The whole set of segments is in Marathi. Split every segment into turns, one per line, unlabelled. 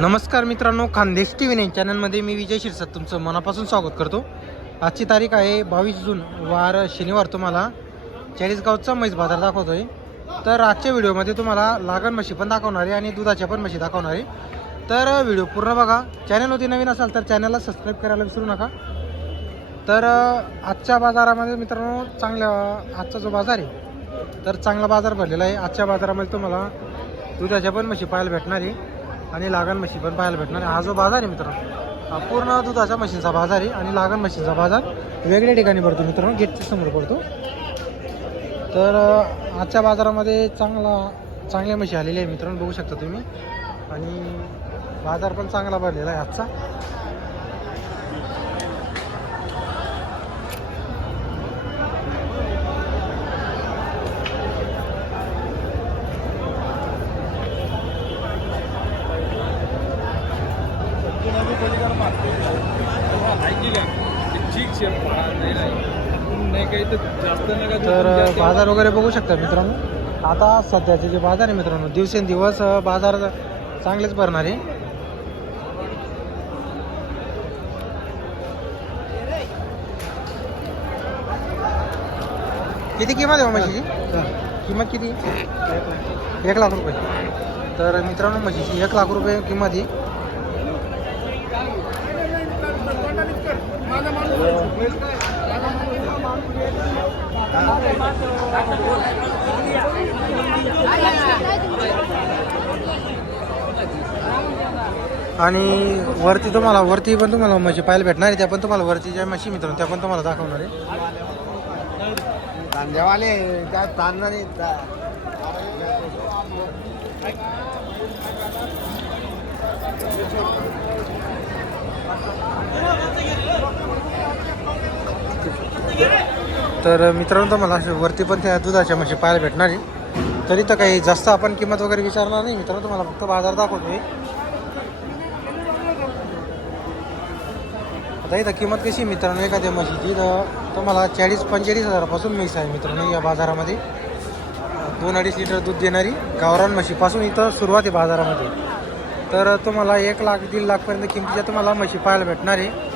नमस्कार मित्रांनो खानदेश टी व्ही नाईन चॅनलमध्ये मी विजय शिरसाट तुमचं मनापासून स्वागत करतो. आजची तारीख आहे बावीस जून वार शनिवार. तुम्हाला चाळीसगावचा म्हैस बाजार दाखवतो आहे तर आजच्या व्हिडिओमध्ये तुम्हाला लागण म्हशी पण दाखवणार आहे आणि दुधाच्या पण म्हशी दाखवणार. आहे तर व्हिडिओ पूर्ण बघा. चॅनलवरती नवीन असाल तर चॅनलला सबस्क्राईब करायला विसरू नका. तर आजच्या बाजारामध्ये मित्रांनो चांगल्या आजचा जो बाजार आहे तर चांगला बाजार भरलेला आहे. आजच्या बाजारामध्ये तुम्हाला दुधाच्या पण म्हशी पाहायला भेटणार आहे. आणि लागण म्हशी पण पाहायला भेटणार हा जो बाजार आहे मित्रांनो हा पूर्ण दुधाच्या म्हशींचा बाजार आहे आणि लागण म्हशींचा बाजार वेगळ्या ठिकाणी भरतो मित्रांनो गेटच्या समोर पडतो. तर आजच्या बाजारामध्ये चांगला चांगल्या म्हशी आलेल्या आहे मित्रांनो बघू शकता तुम्ही. आणि बाजार पण चांगला भरलेला आहे आजचा. तर बाजार वगैरे बघू शकता मित्रांनो. आता सध्याचे जे बाजार आहे मित्रांनो दिवसेंदिवस बाजार चांगलेच भरणार आहे. किती किंमत आहे हो म्हशीची? किंमत किती? एक लाख रुपये. तर मित्रांनो म्हशीची एक लाख रुपये किंमत आहे. आणि वरती तुम्हाला वरती पण तुम्हाला म्हणजे पाहायला भेटणार आहे त्या पण तुम्हाला वरती ज्या म्हशी मित्रांनो त्या पण तुम्हाला दाखवणार आहे.
कांद्यावाले त्या तांदळाने
तर मित्रांनो तुम्हाला असे वरती पण त्या दुधाच्या म्हशी पाहायला भेटणार आहे. तरी तर काही जास्त आपण किंमत वगैरे विचारणार नाही मित्रांनो तुम्हाला फक्त बाजार दाखवतोय. आता इथं किंमत कशी आहे मित्रांनो एखाद्या म्हशीची? तर तुम्हाला चाळीस पंचेचाळीस हजारापासून मिक्स आहे मित्रांनो या बाजारामध्ये. दोन अडीच लिटर दूध देणारी गावरान म्हशीपासून इथं सुरुवात आहे बाजारामध्ये. तर तुम्हाला एक लाख दीड लाखपर्यंत किमतीच्या तुम्हाला म्हशी पाहायला भेटणार आहे.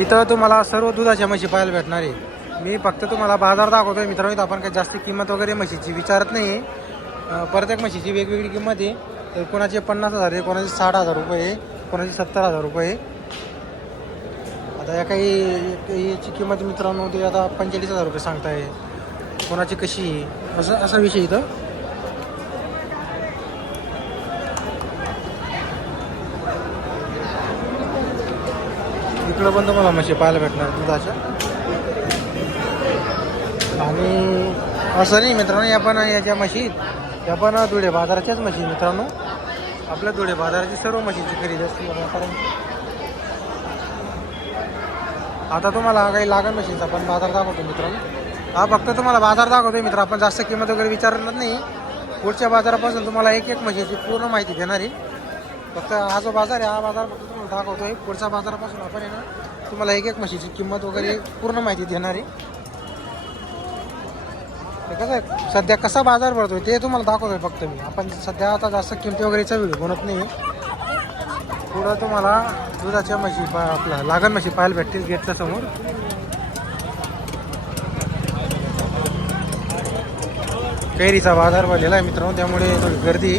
इथं तुम्हाला सर्व दुधाच्या म्हशी पाहायला भेटणार आहे. मी फक्त तुम्हाला बाजार दाखवतोय मित्रांनो इथं आपण काही जास्त किंमत वगैरे म्हशीची विचारत नाही आहे. प्रत्येक म्हशीची वेगवेगळी किंमत आहे. तर कोणाची पन्नास हजार आहे कोणाची साठ हजार रुपये आहे कोणाची सत्तर हजार रुपये आता या काही याची किंमत मित्रांनो ते आता पंचेचाळीस हजार रुपये सांगताय. कोणाची कशी आहे? असं असा विषय इथं. इकडं पण तुम्हाला म्हशी पाहायला भेटणार दुधाच्या आणि असं नाही मित्रांनो या पण याच्या म्हशी या पण धुळे बाजाराच्याच म्हशी मित्रांनो. आपल्या धुळे बाजाराची सर्व म्हशीची खरेदी असते कारण आता तुम्हाला काही लागण म्हशींचा पण बाजार दाखवतो मित्रांनो. हा फक्त तुम्हाला बाजार दाखवतोय मित्र आपण जास्त किंमत वगैरे विचारणार नाही. पुढच्या बाजारापासून तुम्हाला एक एक म्हशीची पूर्ण माहिती देणार आहे. फक्त हा जो बाजार आहे हा बाजार फक्त तुम्हाला दाखवतोय. पुढच्या बाजारापासून आपण आहे ना तुम्हाला एक एक म्हशीची किंमत वगैरे पूर्ण माहिती देणार आहे. कसं आहे सध्या कसा बाजार भरतोय ते तुम्हाला दाखवतोय फक्त मी. आपण सध्या आता जास्त किमती वगैरेचा व्हिडिओ बनवत नाही. पुढं तुम्हाला दुधाच्या म्हशी पा आपल्या लागण म्हशी पाहायला भेटतील गेटच्या समोर. कैरीचा बाजार भरलेला आहे मित्रांनो त्यामुळे थोडी गर्दी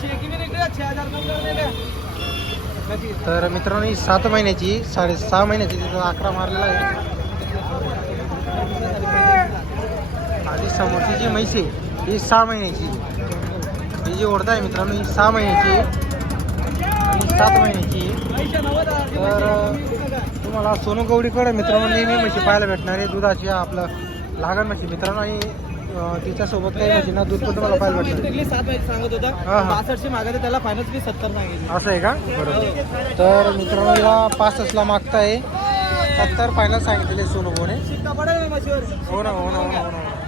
छह की? भी निकले छह हजार कम कर देगा
तर मित्रांनो ही सात महिन्याची साडे सहा महिन्याची तिथं अकरा मारलेला आहे. आणि समोरची जी म्हैस आहे ही सहा महिन्याची. ही जी ओढता आहे मित्रांनो ही सहा महिन्याची. आणि सात महिन्याची. तर तुम्हाला सोनू गवडीकडे मित्रांनो नेहमी म्हशी पाहायला भेटणार आहे. दुधाची आपलं लागण म्हशी. मित्रांनो आणि तिच्यासोबत काही म्हशींना दूध पण तुम्हाला पाहायला भेटणार
सात महिने सांगत होता.
हा.
पासष्टची मागायचं त्याला फायनल मी सत्तर सांगितली.
असं आहे का? बरोबर. तर मित्रांनो हिला पासष्टला मागताय. सत्तर फायनल सांगितलेले सोनू
ना म्हशीवर.
हो ना हो ना हो ना हो ना.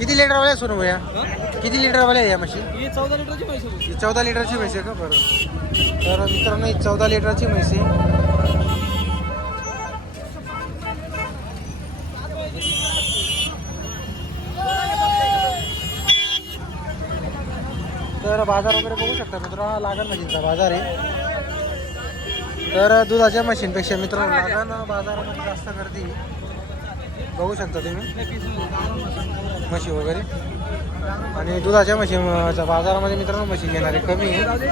किती लिटर वाल्या सोनू भैया? किती लिटर वाल्या आहे या म्हशी?
ही चौदा लिटरची
ही चौदा लिटरची म्हैस आहे का? बरं. तर मित्रांनो ही चौदा लिटरची म्हैस आहे. तर बाजार वगैरे बघू शकता मित्रांनो हा लागण म्हशींचा बाजार आहे. तर दुधाच्या मशीनपेक्षा मित्रांनो लागण बाजारामध्ये जास्त गर्दी. बघू शकता तुम्ही. म्हशी वगैरे. आणि दुधाच्या म्हशीचा बाजारामध्ये मित्रांनो म्हशी घेणारे कमी आहे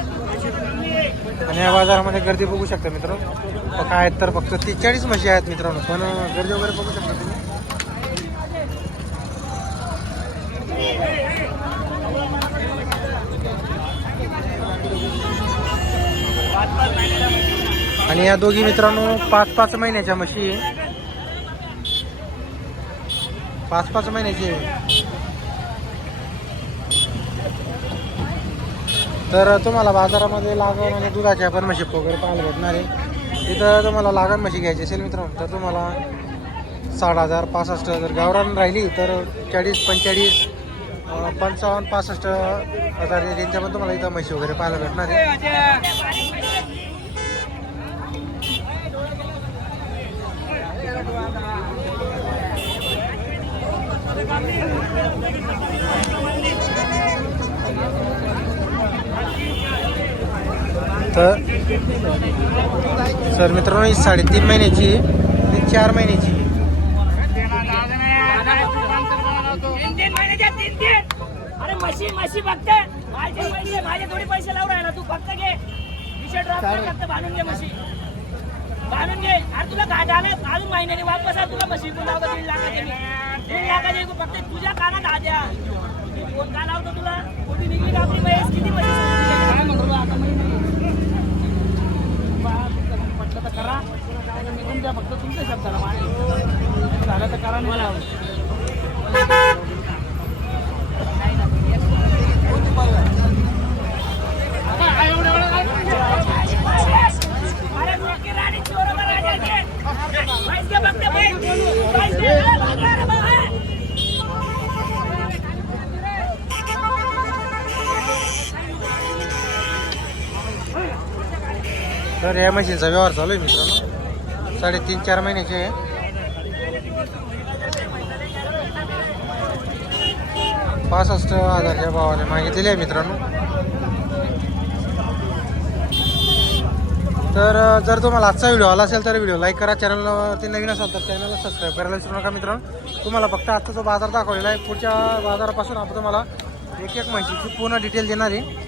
आणि या बाजारामध्ये गर्दी बघू शकता मित्रांनो. काय आहेत तर फक्त तीस चाळीस म्हशी आहेत मित्रांनो. पण गर्दी वगैरे बघू शकता तुम्ही. आणि या दोघी मित्रांनो पाच पाच महिन्याच्या म्हशी आहे पाच पाच महिन्याची आहे. तर तुम्हाला बाजारामध्ये लागण आणि दुधाच्या पण म्हशी वगैरे पाहायला भेटणार आहे. तिथं तुम्हाला लागण म्हशी घ्यायची असेल मित्रांनो तर तुम्हाला साठ हजार पासष्ट जर गावरान राहिली तर चाळीस पंचेचाळीस पंचावन्न पासष्ट हजार यांच्या पण तुम्हाला इथं म्हशी वगैरे पाहायला भेटणार आहे. तर सर मित्रांनो ही साडेतीन महिन्याची आणि चार महिन्याची
अरे म्हशी म्हशी माझे थोडे पैसे लावून तू घे. बांधून घे घे. अरे तुला घाट झालं अजून महिन्याने वापस आ तुला म्हशी तू लावतो दीड लाखाची मी. फक्त तुझ्या कानात आद्या कोण का लावतो तुला? कोणी निघली का आपली किती म्हटलं तर करा. निघून द्या फक्त तुमच्या शब्दाला. झालं तर करा नाही
तर या म्हशींचा व्यवहार चालू आहे मित्रांनो. साडेतीन चार महिन्याचे आहे. पासष्ट हजारच्या भावाने मागितलेली आहे मित्रांनो. तर जर तुम्हाला आजचा व्हिडिओ आला असेल तर व्हिडिओ लाईक करा. चॅनलवरती नवीन असाल तर चॅनलला सबस्क्राईब करायला विसरू नका मित्रांनो. तुम्हाला फक्त आजचा जो बाजार दाखवलेला आहे. पुढच्या बाजारापासून आपण तुम्हाला एक एक माहिती पूर्ण डिटेल देणार आहे.